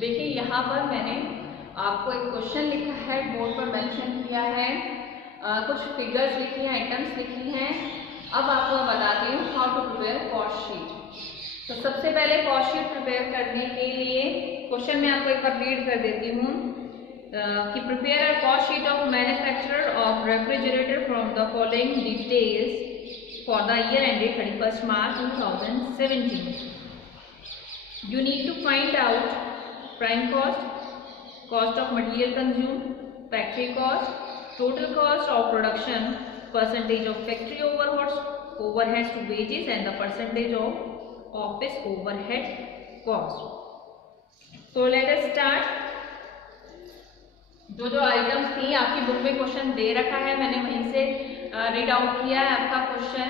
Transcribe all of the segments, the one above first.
देखिए यहाँ पर मैंने आपको एक क्वेश्चन लिखा है, बोर्ड पर मेंशन किया है, कुछ फिगर्स लिखी हैं, आइटम्स लिखी हैं। अब आपको मैं बताती हूँ how to prepare cost sheet. तो सबसे पहले कॉस्ट शीट प्रिपेयर करने के लिए क्वेश्चन में आपको एक बार रीड कर देती हूँ कि prepare a cost sheet of manufacturer of refrigerator from the following details for the year ended 31st March 2017. You need to find out prime cost, cost of material consumed, factory cost, total cost of production, percentage of factory overheads to wages and the percentage of office overhead cost. So let us start. जो items थी आपकी book में question दे रखा है, मैंने वहीं से read out किया है आपका क्वेश्चन,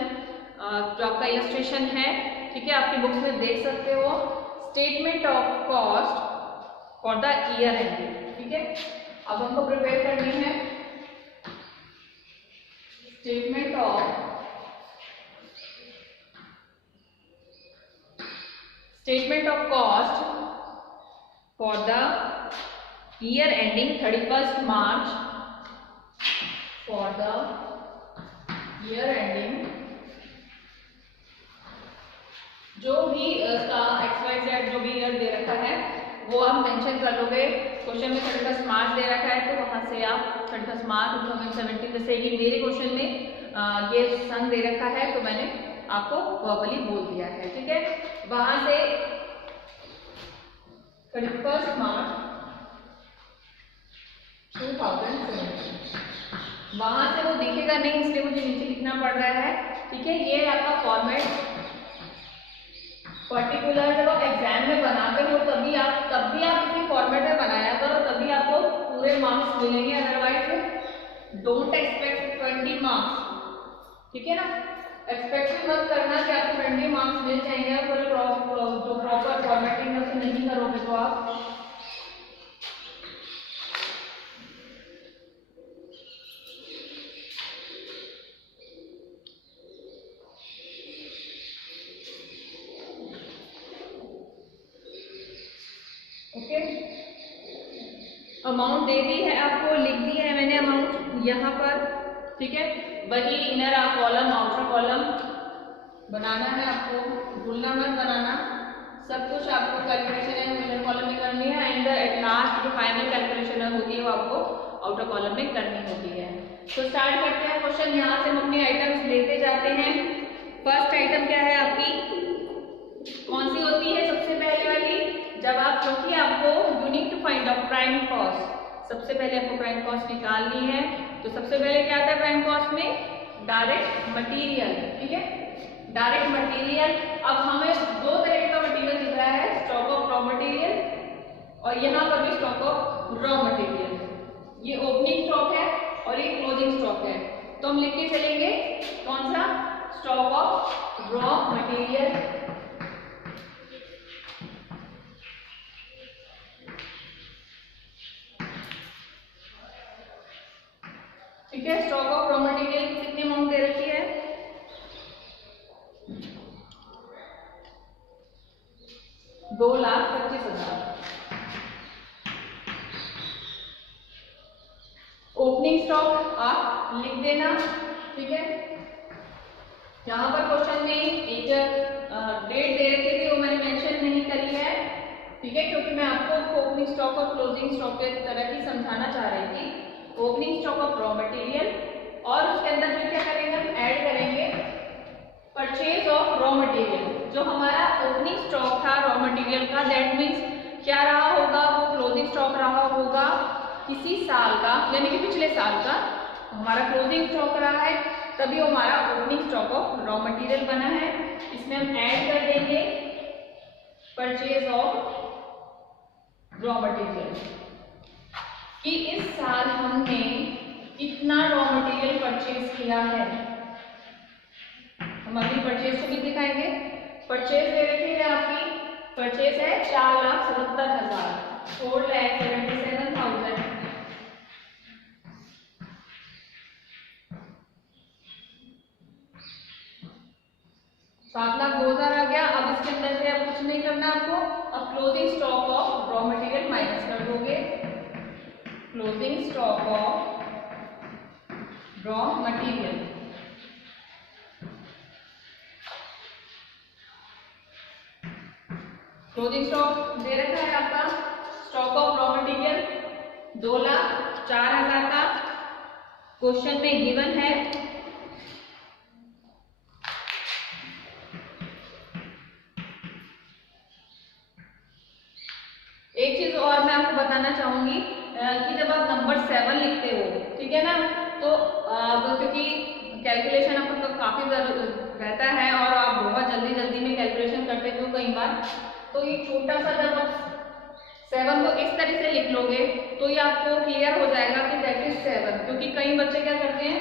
जो आपका इलस्ट्रेशन है, ठीक है, आपकी बुक्स में देख सकते हो। Statement of cost for the year and, ठीक है। अब हमको प्रिपेयर करनी है statement of cost for the year ending 31st March, for the year ending जो भी इसका XYZ जो भी ईयर दे रखा है वो आप मेंशन कर लोगे। क्वेश्चन में 31st मार्च दे रखा है तो वहां से आप 31st मार्च 2017, जैसे कि मेरे क्वेश्चन में ये सन दे रखा है तो मैंने आपको वर्बली बोल दिया है, ठीक है। वहां से 31st मार्च 2017 वहां से वो दिखेगा नहीं, इसलिए मुझे नीचे लिखना पड़ रहा है, ठीक है। ये आपका फॉर्मेट पर्टिकुलर जब आप एग्जाम में बनाते हो तब भी आप इसी फॉर्मेट में बनाया करो, तभी आपको पूरे मार्क्स मिलेंगे, अदरवाइज डोंट एक्सपेक्ट 20 मार्क्स, ठीक है ना। एक्सपेक्ट मत करना कि आपको 20 मार्क्स मिल जाएंगे, जो प्रॉपर फॉर्मेटिंग है उसे नहीं करोगे तो आप ओके। अमाउंट दे दी है आपको, लिख दी है मैंने अमाउंट यहाँ पर, ठीक है। वही इनर कॉलम आउटर कॉलम बनाना है आपको, भूलना मत बनाना, सब कुछ आपको कैलकुलेशन है इनर कॉलम में करनी है, एंड एट लास्ट जो फाइनल कैलकुलेशन होती है वो आपको आउटर कॉलम में करनी होती है। तो स्टार्ट करते हैं क्वेश्चन। यहाँ से हम अपने आइटम्स लेते जाते हैं। फर्स्ट आइटम क्या है आपकी, कौन सी होती है सबसे पहले वाली, जब आप, क्योंकि आपको you need to find out prime cost, सबसे पहले आपको प्राइम कॉस्ट निकालनी है। तो सबसे पहले क्या आता है प्राइम कॉस्ट में, डायरेक्ट मटेरियल, ठीक है, डायरेक्ट मटेरियल। अब हमें दो तरह का मटेरियल दिख रहा है, स्टॉक ऑफ रॉ मटेरियल और यहाँ पर भी स्टॉक ऑफ रॉ मटेरियल। ये ओपनिंग स्टॉक है और ये क्लोजिंग स्टॉक है, तो हम लिख के चलेंगे कौन सा, स्टॉक ऑफ रॉ मटेरियल, ठीक है। स्टॉक ऑफ रॉ मटेरियल की कितनी अमाउंट दे रखी है, 2,25,000। ओपनिंग स्टॉक आप लिख देना, ठीक है। यहाँ पर क्वेश्चन में एक डेट दे रखी थी वो मैंने मेंशन नहीं करी है, ठीक है, क्योंकि मैं आपको ओपनिंग स्टॉक और क्लोजिंग स्टॉक के तरह ही समझाना चाह रही थी। Opening stock of raw material और उसके अंदर फिर क्या करेंगे, हम ऐड करेंगे परचेज ऑफ रॉ मटेरियल। जो हमारा ओपनिंग स्टॉक था रॉ मटेरियल का, दैट मीन्स क्या रहा होगा, वो क्लोजिंग स्टॉक रहा होगा किसी साल का, यानी कि पिछले साल का हमारा क्लोजिंग स्टॉक रहा है, तभी हमारा opening stock of raw material बना है। इसमें हम ऐड कर देंगे परचेज ऑफ रॉ मटेरियल कि इस साल हमने कितना रॉ मटेरियल परचेज किया है। हम अगली परचेज को भी दिखाएंगे। परचेज दे रखी है आपकी, परचेज है 4,77,000, 4,77,000। 7,02,000 आ गया। अब इसके अंदर से अब कुछ नहीं करना आपको, अब closing stock of raw material minus कर दोगे, closing stock of raw material, closing stock दे रखा है आपका स्टॉक ऑफ रॉ मटेरियल 2,04,000 का, क्वेश्चन में गिवन है। एक चीज और मैं आपको बताना चाहूंगी कि जब आप नंबर 7 लिखते हो, ठीक है ना, तो क्योंकि कैलकुलेशन आपको काफी रहता है और आप बहुत जल्दी जल्दी में कैलकुलेशन करते हो कई बार, तो ये छोटा सा जब आप 7 को इस तरह से लिख लोगे तो ये आपको क्लियर हो जाएगा कि दैट इज 7, क्योंकि कई बच्चे क्या करते हैं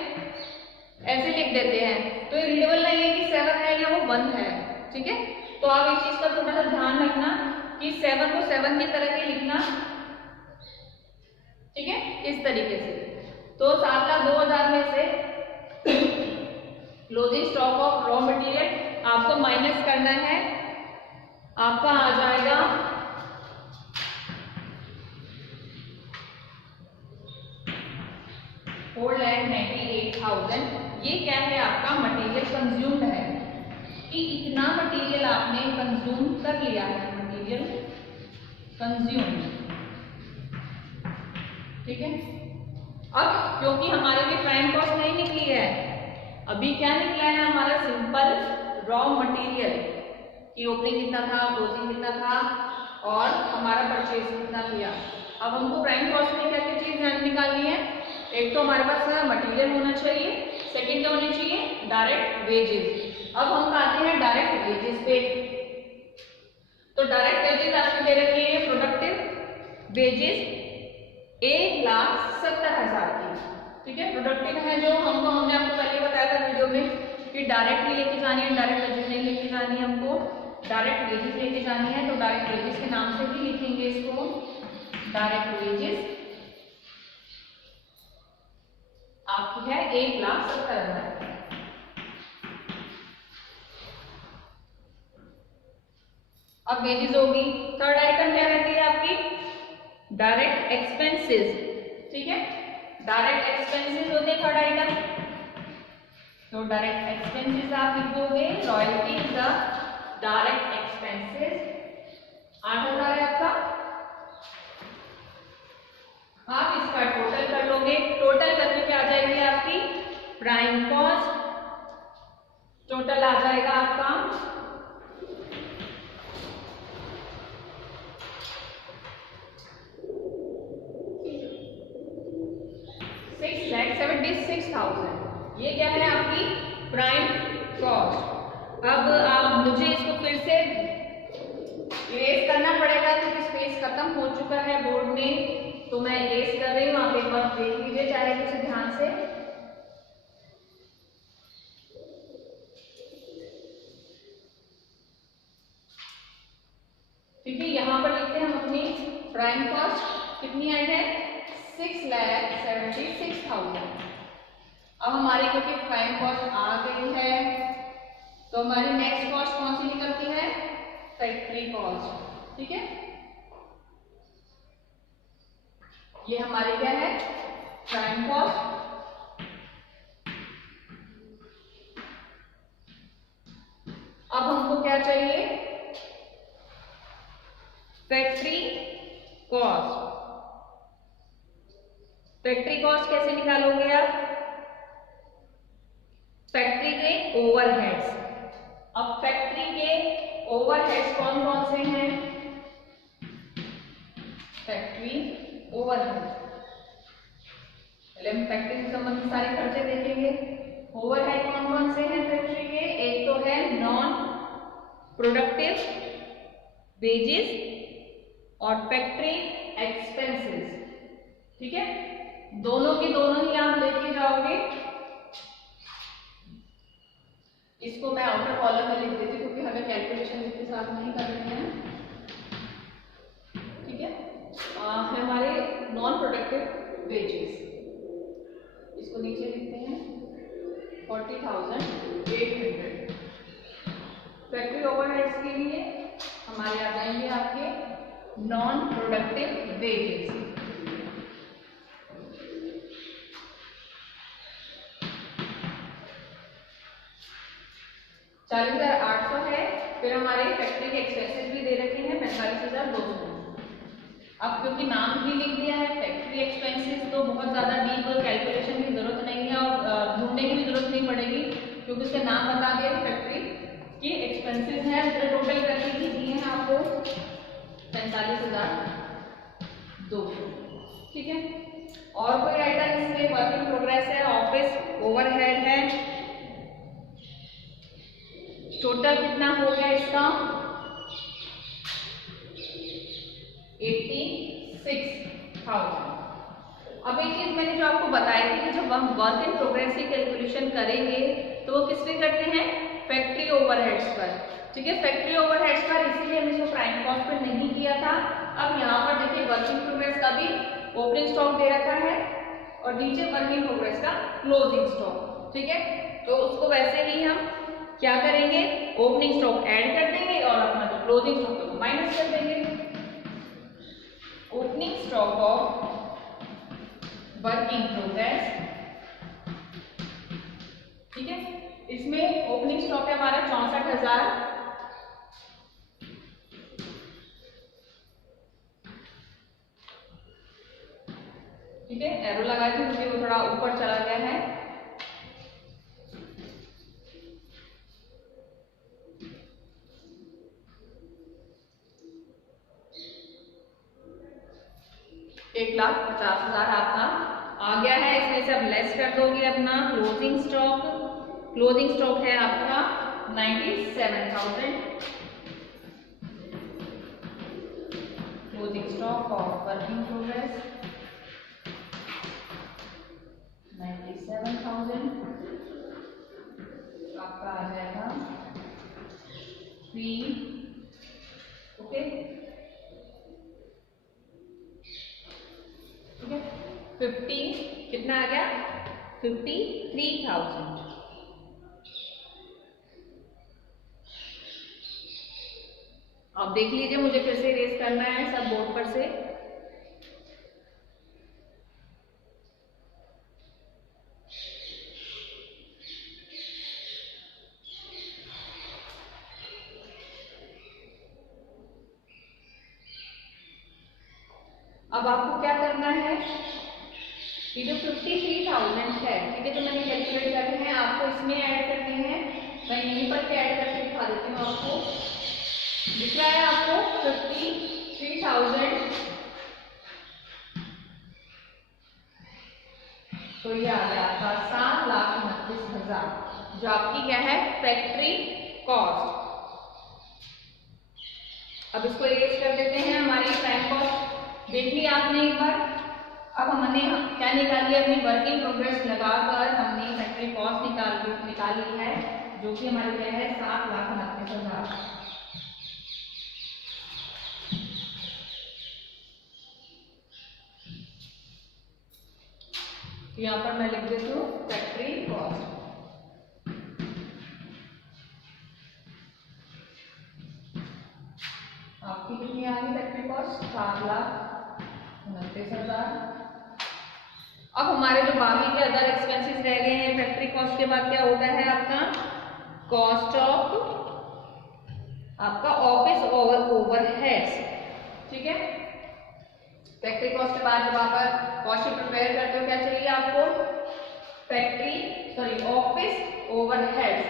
ऐसे लिख देते हैं, तो ये रीडेबल नहीं है कि 7 है या वो 1 है, ठीक है। तो आप इस चीज का थोड़ा सा ध्यान रखना कि 7 को 7 की तरह ही लिखना, ठीक है, इस तरीके से। तो 7,02,000 में से closing stock of raw material आपको माइनस करना है, आपका आ जाएगा 4,98,000। ये क्या है, आपका मटेरियल कंज्यूम्ड है कि इतना मटेरियल आपने कंज्यूम कर लिया है, मटेरियल कंज्यूम, ठीक है। अब क्योंकि हमारे लिए प्राइम कॉस्ट नहीं निकली है, अभी क्या निकला है हमारा सिंपल रॉ मटेरियल की ओपनिंग कितना था, क्लोजिंग कितना था और हमारा परचेज कितना किया। अब हमको प्राइम कॉस्ट में क्या क्या चीज निकालनी है, एक तो हमारे पास मटेरियल होना चाहिए, सेकंड क्या होनी चाहिए, डायरेक्ट वेजेस। अब हम आते हैं डायरेक्ट वेजेस पे। तो डायरेक्ट वेजेस आपको दे रखी है प्रोडक्टिव वेजेस 1,70,000 की, ठीक है। प्रोडक्टिव है जो हमने आपको पहले बताया था वीडियो में कि डायरेक्ट नहीं लेके जानी है, डायरेक्ट वेजेस नहीं लेके जानी है, हमको डायरेक्ट वेजेस लेके जानी है। तो डायरेक्ट वेजेस के नाम से भी लिखेंगे इसको, डायरेक्ट वेजेस आपकी है 1,70,000। अब वेजेस होगी। थर्ड आइटम क्या रहती है आपकी, डायरेक्ट एक्सपेंसेस, ठीक है। डायरेक्ट एक्सपेंसेस होते हैं थर्ड आइटम। तो डायरेक्ट एक्सपेंसेस आप लिख दोगे, royalty is the direct expenses 8,000 है आपका। आप इसका टोटल कर लोगे, टोटल करने पे आ जाएगी आपकी प्राइम कॉस्ट, टोटल आ जाएगा आपका 6,76,000। ये क्या है आपकी प्राइम कॉस्ट। अब आप मुझे इसको फिर से इरेज करना पड़ेगा क्योंकि स्पेस खत्म हो चुका है बोर्ड में, तो मैं इरेज कर रही हूँ, आप एक बार देख लीजिए चाहे उसे ध्यान से। ठीक है, यहाँ पर लिखते हैं हम अपनी प्राइम कॉस्ट कितनी आई है, 6,76,000। अब हमारी क्योंकि प्राइम कॉस्ट आ गई है तो हमारी नेक्स्ट कॉस्ट कौन सी निकलती है, फैक्ट्री कॉस्ट, ठीक है। ये हमारी क्या है, प्राइम कॉस्ट। अब हमको क्या चाहिए, फैक्ट्री कॉस्ट। फैक्ट्री कॉस्ट कैसे निकालोगे आप, फैक्ट्री के ओवरहेड्स। अब फैक्ट्री के ओवरहेड्स कौन कौन से हैं, फैक्ट्री ओवरहेड, पहले हम फैक्ट्री से संबंधित सारे खर्चे देखेंगे। ओवरहेड कौन कौन से हैं फैक्ट्री के, एक तो है नॉन प्रोडक्टिव वेजेस और फैक्ट्री एक्सपेंसेस, ठीक है। दोनों की दोनों ही आप लेके जाओगे। इसको मैं आउटर कॉलम में लिख देती हूँ क्योंकि हमें कैलकुलेशन इसके साथ नहीं करनी है, ठीक है। हमारे नॉन प्रोडक्टिव वेजेस, इसको नीचे लिखते हैं 40,800। फैक्ट्री ओवरहेड्स के लिए हमारे आ जाएंगे आपके नॉन प्रोडक्टिव वेजेस। 40,800 है। फिर हमारे फैक्ट्री के एक्सपेंसेस भी दे रखे हैं 45,200। अब क्योंकि नाम भी लिख दिया है फैक्ट्री एक्सपेंसेस, तो बहुत ज़्यादा डीप कैलकुलेशन की जरूरत नहीं है और ढूंढने की भी जरूरत नहीं पड़ेगी, क्योंकि उसके नाम बता दिया फैक्ट्री की एक्सपेंसेस है। टोटल करके ही दिए हैं आपको 45,200। ठीक है, और कोई आइटम इसमें वर्क इन प्रोग्रेस है, ऑफिस ओवरहेड है, टोटल कितना हो गया इसका 86,000। अब एक चीज मैंने जो आपको बताई थी कि जब हम वर्क इन प्रोग्रेस की कैलकुलेशन करेंगे तो वो किस पे करते हैं, फैक्ट्री ओवरहेड्स पर। ठीक है, फैक्ट्री ओवरहेड्स पर, इसीलिए हमने इसको प्राइम कॉस्ट पर नहीं किया था। अब यहाँ पर देखिए वर्क इन प्रोग्रेस का भी ओपनिंग स्टॉक दे रखा है और नीचे वर्क इन प्रोग्रेस का क्लोजिंग स्टॉक। ठीक है, तो उसको वैसे ही हम क्या करेंगे, ओपनिंग स्टॉक ऐड कर देंगे और अपना जो क्लोजिंग स्टॉक है वो माइनस कर देंगे। Opening stock of work in progress, ठीक है, इसमें ओपनिंग स्टॉक है हमारा 64,000। ठीक है, एरो लगा दी क्योंकि वो थोड़ा ऊपर चला गया है। एक 1,50,000 आपका आ गया है। इसमें से अब लेस कर दोगे अपना क्लोजिंग स्टॉक। क्लोजिंग स्टॉक है आपका 97,000। Closing stock of work in progress 97,000 आपका आ जाएगा 3। ओके, ठीक है, 50 कितना आ गया 53,000। अब देख लीजिए, मुझे फिर से रेस करना है सब बोर्ड पर से। अब आपको क्या करना है, ये जो 53,000 है, ठीक है, जो मैंने कैलकुलेट करने हैं आपको इसमें ऐड करने हैं। मैं यहीं पर क्या ऐड करके दिखा देती हूँ आपको। दिख रहा है आपको 53,000, तो ये आ गया आपका 7,29,000 जो आपकी क्या है फैक्ट्री कॉस्ट। अब इसको इरेज कर देते हैं। हमारी प्राइम कॉस्ट देख ली आपने एक बार। अब हमने क्या निकाली, अपनी वर्क इन प्रोग्रेस लगाकर हमने फैक्ट्री कॉस्ट निकाली है, जो कि हमारी क्या है 7,29,000। यहाँ पर मैं लिख देती हूँ फैक्ट्री कॉस्ट। आपकी कितनी आ गई फैक्ट्री कॉस्ट 7,29,000। अब हमारे जो बाकी के अदर एक्सपेंसेस रह गए हैं, फैक्ट्री कॉस्ट के बाद क्या होता है आपका कॉस्ट ऑफ आपका ऑफिस ओवरहेड्स। ठीक है, फैक्ट्री कॉस्ट के बाद जब आप कॉस्ट शीट प्रिपेयर करते हो क्या चाहिए आपको, ऑफिस ओवरहेड्स।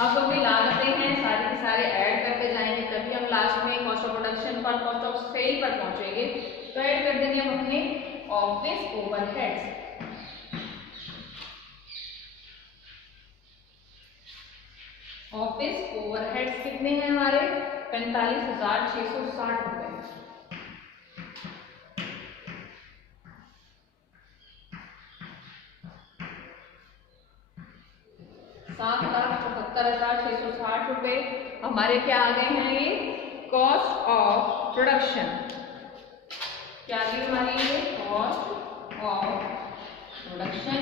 अब जो भी लागतें हैं सारे के सारे ऐड करते जाएंगे, तभी हम लास्ट में कॉस्ट ऑफ प्रोडक्शन पर, कॉस्ट ऑफ सेल पर पहुंचेंगे। तो ऐड कर देंगे हम अपने ऑफिस ओवरहेड्स। ऑफिस ओवरहेड्स कितने हैं हमारे 45,660 रुपए। ₹7,74,660 हमारे क्या आ गए हैं, ये कॉस्ट ऑफ प्रोडक्शन। क्या आ गई हमारी ये कॉस्ट ऑफ प्रोडक्शन।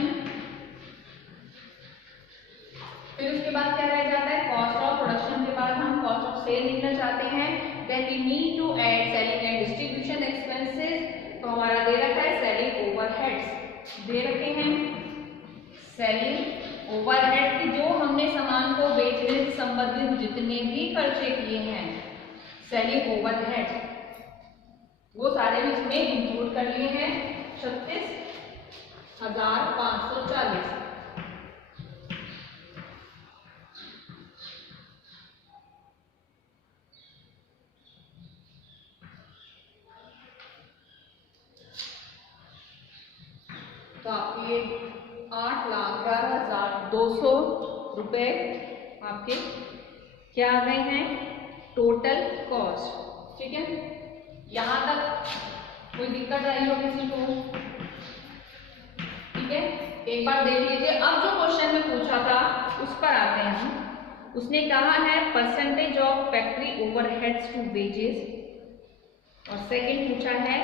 फिर उसके बाद क्या रह जाता है, कॉस्ट ऑफ प्रोडक्शन के बाद हम कॉस्ट ऑफ सेल लिखना चाहते हैं। Then we need to add selling and distribution expenses. तो हमारा दे रखा है सेलिंग ओवरहेड्स, दे रखे हैं सेलिंग ओवरहेड की जो हमने सामान को बेचने से संबंधित जितने भी खर्चे किए हैं सेलिंग ओवरहेड वो सारे इसमें इंक्लूड कर लिए हैं 36,540। तो आपके 8,11,200 रुपये आपके क्या आ गए हैं टोटल कॉस्ट। ठीक है, यहाँ तक कोई दिक्कत आई हो किसी को? ठीक है, एक बार देख लीजिए। अब जो क्वेश्चन में पूछा था उस पर आते हैं हम। उसने कहा है percentage of factory overheads to wages, और सेकंड पूछा है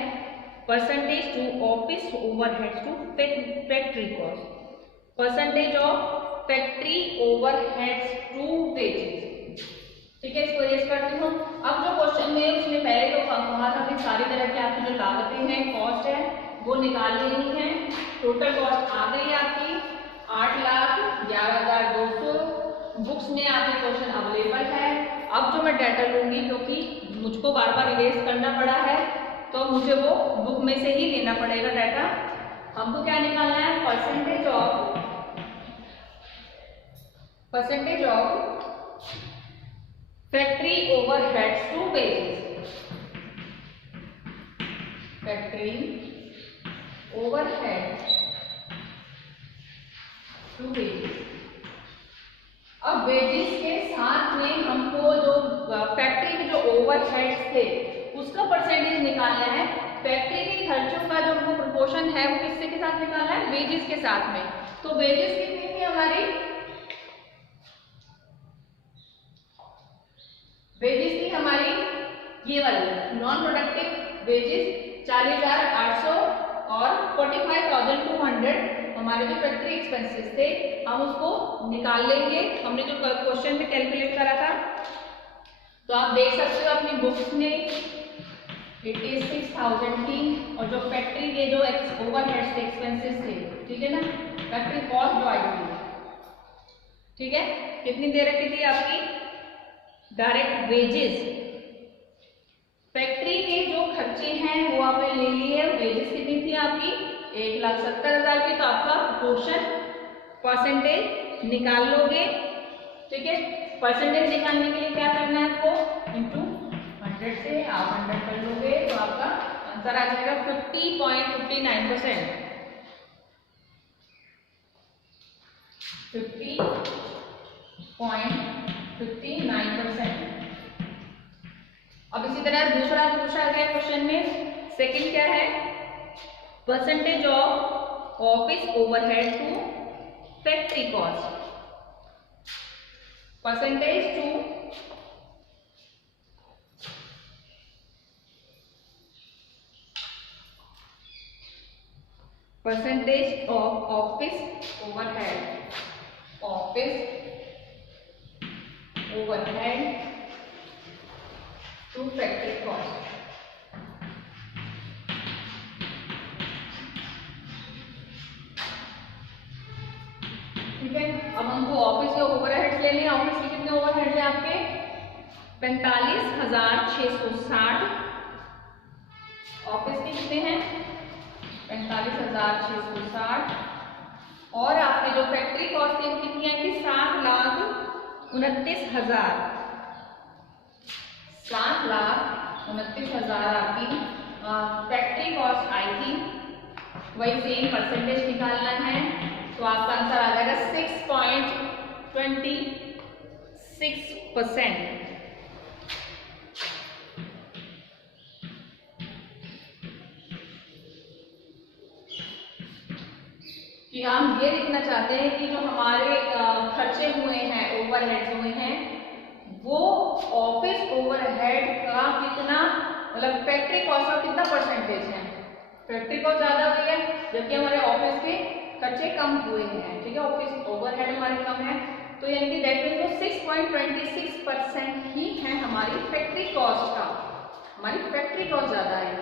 percentage to office overheads to factory cost, percentage of factory overheads to wages. ठीक है, इसको रेस करती हूँ। अब जो क्वेश्चन में उसने पहले तो कहा था कि सारी तरह की आपकी जो लागतें हैं कॉस्ट है वो निकाल लेनी है। टोटल कॉस्ट आ गई आपकी 8,11,200। बुक्स में आपके क्वेश्चन अवेलेबल है। अब जो मैं डाटा लूंगी क्योंकि मुझको बार बार इरेज करना पड़ा है तो मुझे वो बुक में से ही लेना पड़ेगा डाटा। हमको क्या निकालना है percentage of factory overheads to wages, factory overhead to wages. अब वेजेस के साथ में हमको जो फैक्ट्री के जो ओवरहेड्स थे उसका परसेंटेज निकालना है। फैक्ट्री के खर्चों का जो वो प्रोपोर्शन है वो किससे के साथ निकालना है वेजेस के साथ में। तो वेजेस कितनी थी हमारी, वेजेस थी हमारी ये वाली नॉन प्रोडक्टिव वेजेस 40,800 और 45,200 हमारे जो फैक्ट्री एक्सपेंसेस थे हम उसको निकाल लेंगे। हमने जो क्वेश्चन में कैलकुलेट करा था तो आप देख सकते हो अपनी बुक्स में 86,000 थी और जो फैक्ट्री के जो ओवरहेड्स थे एक्सपेंसेस थे, ठीक है ना, फैक्ट्री कॉस्ट जो आई थी, ठीक है, कितनी दे रखी थी आपकी डायरेक्ट वेजेस। फैक्ट्री के जो खर्चे हैं वो आपने ले लिए। वेजेस कितनी थी आपकी 1,70,000 की। तो आपका प्रोपोर्शन परसेंटेज निकाल लोगे। ठीक है, परसेंटेज निकालने के लिए क्या करना है आपको इंटू 100 से आप 100 कर लोगे तो आपका आंसर आ जाएगा 50.59%। 50.59%। अब इसी तरह दूसरा पूछा गया क्वेश्चन में, सेकंड क्या है percentage of office overhead to factory cost, percentage to percentage of office overhead to factory cost. ठीक है, अब हमको ऑफिस के ओवरहेड्स लेने हैं। ऑफिस के कितने ओवरहेड्स हैं आपके 45,660। ऑफिस के कितने हैं 45,660 और आपके जो फैक्ट्री कॉस्ट है वो कितनी है कि 7,29,000। 7,29,000 आपकी फैक्ट्री कॉस्ट आई थी। वही सेम परसेंटेज निकालना है तो आपका आंसर आ जाएगा 6.26%। कि हम ये लिखना चाहते हैं कि जो हमारे खर्चे हुए हैं ओवरहेड्स हुए हैं वो ऑफिस ओवरहेड का कितना मतलब फैक्ट्री कॉस्ट का कितना परसेंटेज है। फैक्ट्री कॉस्ट ज्यादा हुई है जबकि हमारे ऑफिस के खर्चे कम हुए हैं। ठीक है, ऑफिस ओवरहेड हमारे कम है तो यानी कि दैट मीन्स वो 6.26% ही है हमारी फैक्ट्री कॉस्ट का, हमारी फैक्ट्री कॉस्ट ज़्यादा है।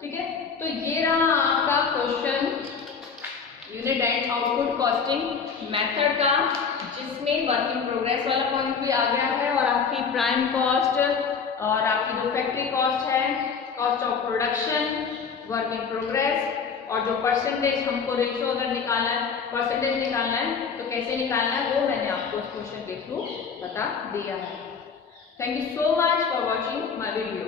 ठीक है, तो ये रहा आपका question unit and output costing method का, जिसमें वर्क इन प्रोग्रेस वाला पॉइंट भी आ गया है और आपकी प्राइम कॉस्ट और आपकी जो फैक्ट्री कॉस्ट है, cost of production, work in progress, और जो परसेंटेज हमको रेशियो अगर निकालना है, परसेंटेज निकालना है तो कैसे निकालना है वो मैंने आपको इस क्वेश्चन के थ्रू बता दिया है। Thank you so much for watching my video.